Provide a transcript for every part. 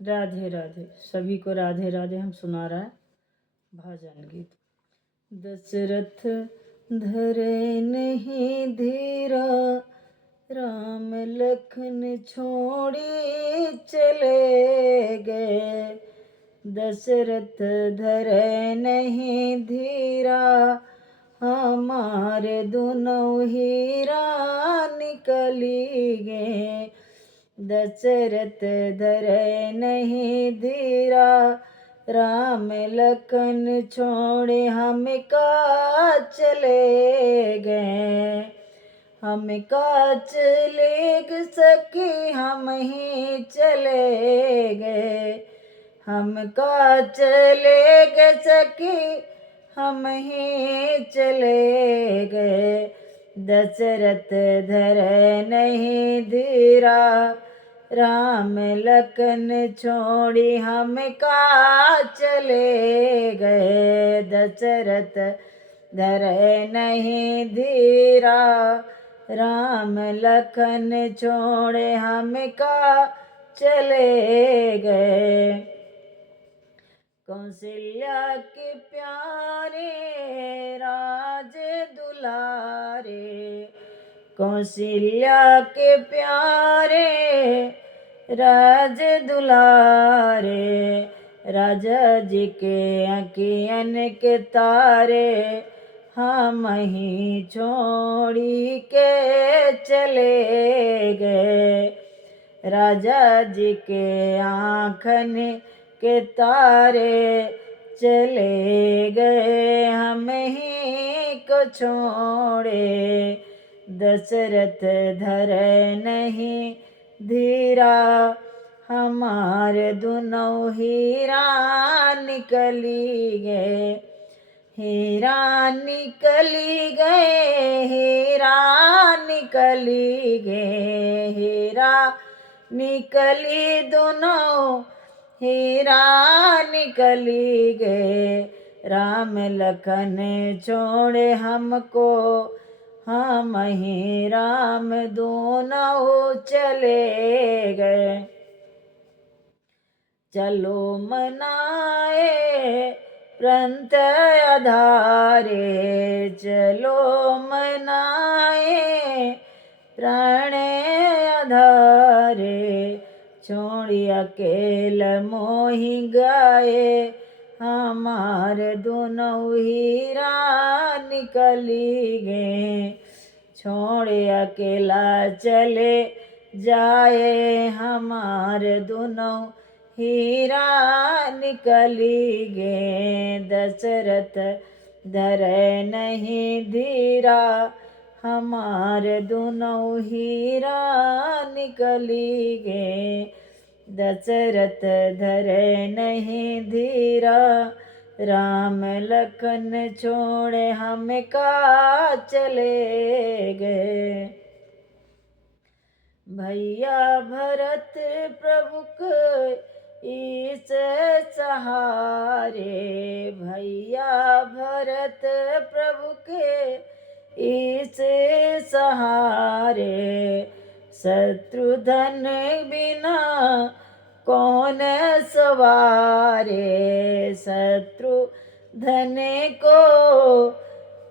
राधे राधे। सभी को राधे राधे। हम सुना रहा है भजन गीत। दशरथ धरे नहीं धीरा, राम लखन छोड़ी चले गए। दशरथ धरे नहीं धीरा, हमारे दोनों हीरा निकली गए। दशरथ धरे नहीं धीरा, राम लखन छोड़े हम का चले गए। हम का चले सखी हम ही चले गए। हम का चले सखी हम ही चले गए। दशरथ धरे नहीं धीरा, राम लखन छोड़ी हम का चले गए। दशरथ धरे नहीं धीरा, राम लखन छोड़े हम का चले गए। कौशल्या के प्यारे राज दुलारे, कौशल्या के प्यारे राज दुलारे, राजा जी के अखियन के तारे, हम ही छोड़ी के चले गए। राजा जी के आँखन के तारे चले गए, हम ही को छोड़े। दशरथ धरे नहीं धीरा, हमारे दोनों हीरा निकली गए। हीरा निकली गए, हीरा निकली गए, हीरा निकली दोनों हीरा निकली गए। राम लखन छोड़े हमको, हम ही राम दोनों चले गए। चलो मनाए प्रंत आधारे, चलो मनाए प्रणय आधारे, छोड़ी अकेल मोहि गाए, हमार दोनों हीरा निकली गए। छोड़े अकेला चले जाए, हमार दोनों हीरा निकली गए। दशरथ धरे नहीं धीरा, हमारे दोनों हीरा निकली गए। दशरथ धरे नहीं धीरा, राम लखन छोड़े हम का चले गए। भैया भरत प्रभु ईस सहारे, भैया भरत प्रभु के ईस सहारे, शत्रुधन बिना कौन सवारे, शत्रुधन को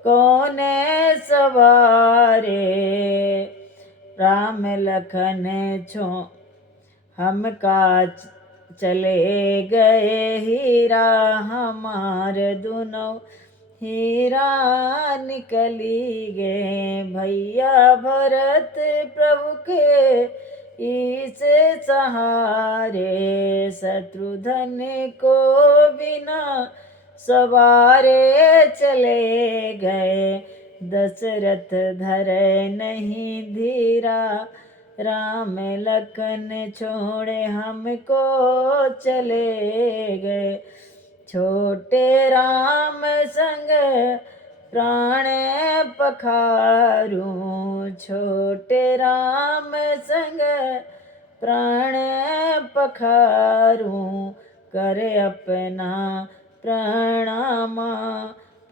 कौन सवारे। राम लखन छो हम का चले गए, हीरा हमार दोनों हीरा निकली गए। भैया भरत प्रभु के इस सहारे, शत्रुधन को बिना सवारे चले गए। दशरथ धरे नहीं धीरा, राम लखन छोड़े हमको चले गए। छोटे राम संग प्राण पखारूं, छोटे राम संग प्राण पखारूं, करे अपना प्रणामा,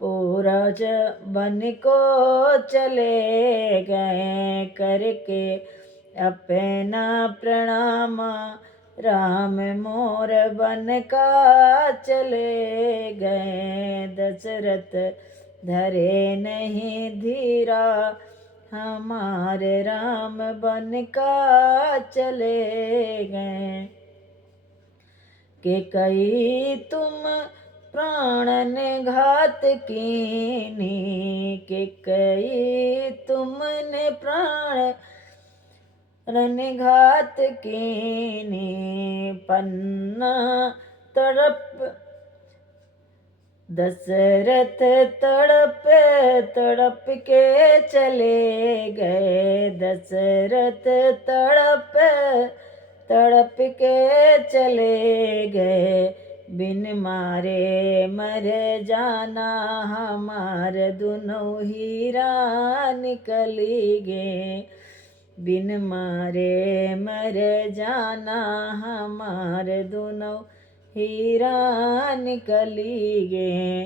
पूरज बन को चले गए। करके अपना प्रणामा, राम मोर बन का चले गए। दशरथ धरे नहीं धीरा, हमारे राम बन का चले गए। कि कई तुम प्राण ने घात कीनी, कि कई तुमने प्राण ने घात कीनी। पन्ना तड़प दशरथ तड़प तड़प के चले गए। दशरथ तड़प तड़प के चले गए। बिन मारे मर जाना, हमार दुनों हीरा निकली गे। बिन मारे मर जाना, हमार दुनों हीरा निकली गे।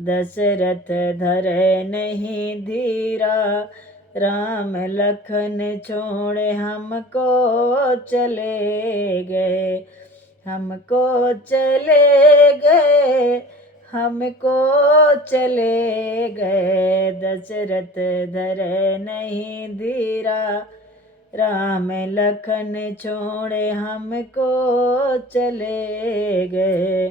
दशरथ धरे नहीं धीरा, राम लखन छोड़े हमको चले गए। हमको चले गए, हमको चले गए। दशरथ धरे नहीं धीरा, राम लखन छोड़े हमको चले गए।